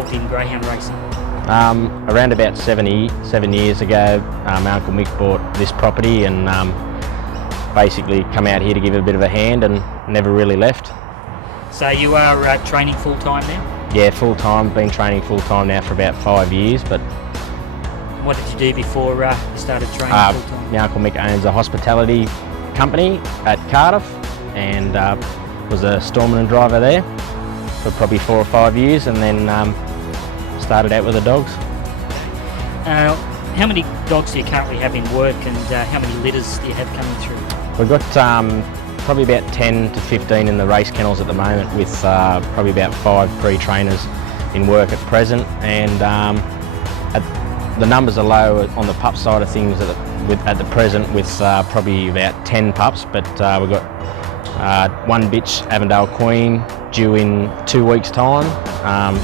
involved in greyhound racing? Around about 7 years ago, my Uncle Mick bought this property and basically come out here to give it a bit of a hand and never really left. So you are training full-time now? Yeah, full-time. Been training full-time now for about 5 years. But what did you do before you started training full-time? My Uncle Mick owns a hospitality company at Cardiff and was a storeman and driver there for probably 4 or 5 years, and then started out with the dogs. How many dogs do you currently have in work, and how many litters do you have coming through? We've got probably about 10 to 15 in the race kennels at the moment, with probably about 5 pre-trainers in work at present, and the numbers are low on the pup side of things at the present, with probably about 10 pups, but we've got one bitch, Avondale Queen, due in 2 weeks' time.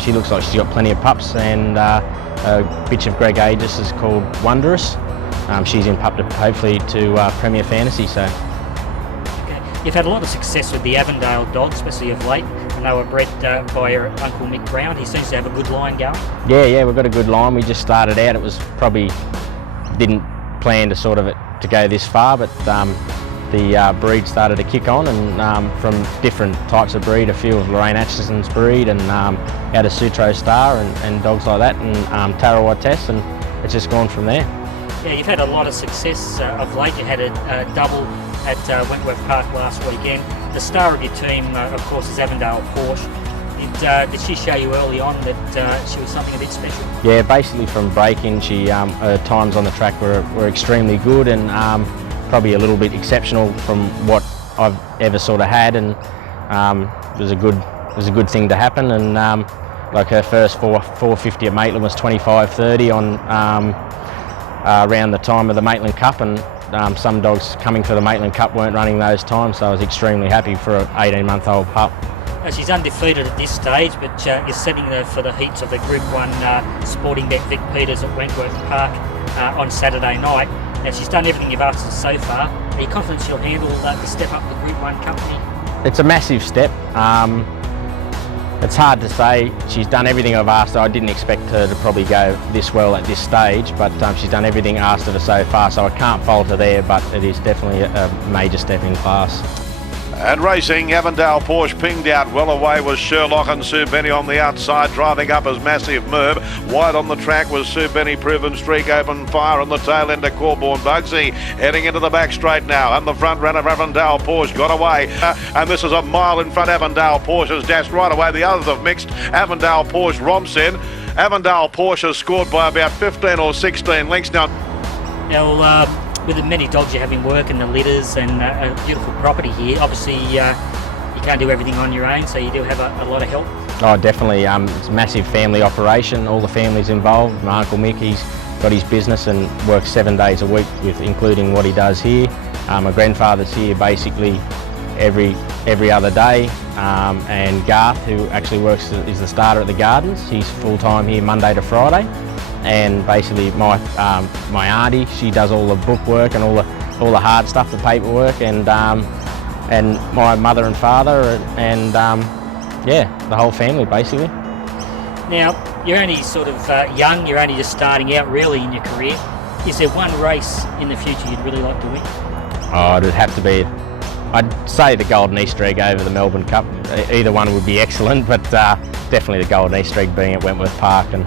She looks like she's got plenty of pups, and a bitch of Greg Aegis is called Wondrous. She's in pup hopefully to Premier Fantasy. So. Okay. You've had a lot of success with the Avondale dogs, especially of late, and they were bred by your Uncle Mick Brown. He seems to have a good line going. Yeah, we've got a good line. We just started out. It was probably didn't plan to to go this far, but the breed started to kick on, and from different types of breed, a few of Lorraine Atchison's breed, and out of Sutro Star and dogs like that, and Tarawa Tess, and it's just gone from there. Yeah, you've had a lot of success of late. You had a double at Wentworth Park last weekend. The star of your team, of course, is Avondale Porche. Did she show you early on that she was something a bit special? Yeah, basically from break-in, her times on the track were extremely good, and probably a little bit exceptional from what I've ever sort of had, and it was a good thing to happen. And like her first 450 at Maitland was 25:30 on around the time of the Maitland Cup, and some dogs coming for the Maitland Cup weren't running those times, so I was extremely happy for an 18-month-old pup. She's undefeated at this stage, but is setting her for the heats of the Group 1 Sporting Bet Vic Peters at Wentworth Park on Saturday night. Now, she's done everything you've asked her so far. Are you confident she'll handle the step up the Group 1 company? It's a massive step. It's hard to say. She's done everything I've asked her. I didn't expect her to probably go this well at this stage, but she's done everything I asked of her so far, so I can't fault her there, but it is definitely a major step in class. And racing, Avondale Porche pinged out well away was Sherlock, and Sue Benny on the outside, driving up as Massive Merb. Wide on the track was Sue Benny, Proven Streak, Open Fire on the tail end of Cooranbong. Bugsy heading into the back straight now, and the front runner of Avondale Porche got away, and this is a mile in front. Avondale Porche has dashed right away. The others have mixed. Avondale Porche romps in. Avondale Porche has scored by about 15 or 16 lengths now. Now, with the many dogs you have in work and the litters and a beautiful property here, obviously you can't do everything on your own, so you do have a lot of help. Oh, definitely. It's a massive family operation. All the family's involved. My Uncle Mick, he's got his business and works 7 days a week, with including what he does here. My grandfather's here basically every other day, and Garth, who actually works is the starter at the Gardens. He's full-time here Monday to Friday. And basically my auntie, she does all the bookwork and all the hard stuff, the paperwork, and my mother and father, and yeah, the whole family basically. Now, you're only sort of young, you're only just starting out really in your career. Is there one race in the future you'd really like to win? Oh, it'd have to be, I'd say the Golden Easter Egg over the Melbourne Cup. Either one would be excellent, but definitely the Golden Easter Egg being at Wentworth Park and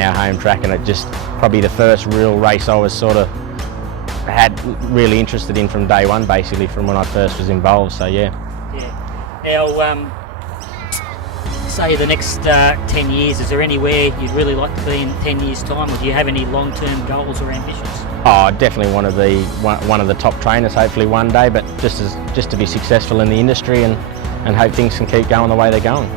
our home track, and it just probably the first real race I was sort of really interested in from day one, basically from when I first was involved. So yeah. Now, say the next 10 years, is there anywhere you'd really like to be in 10 years' time, or do you have any long-term goals or ambitions? Oh, I definitely want to be one of the top trainers, hopefully one day, but just to be successful in the industry and hope things can keep going the way they're going.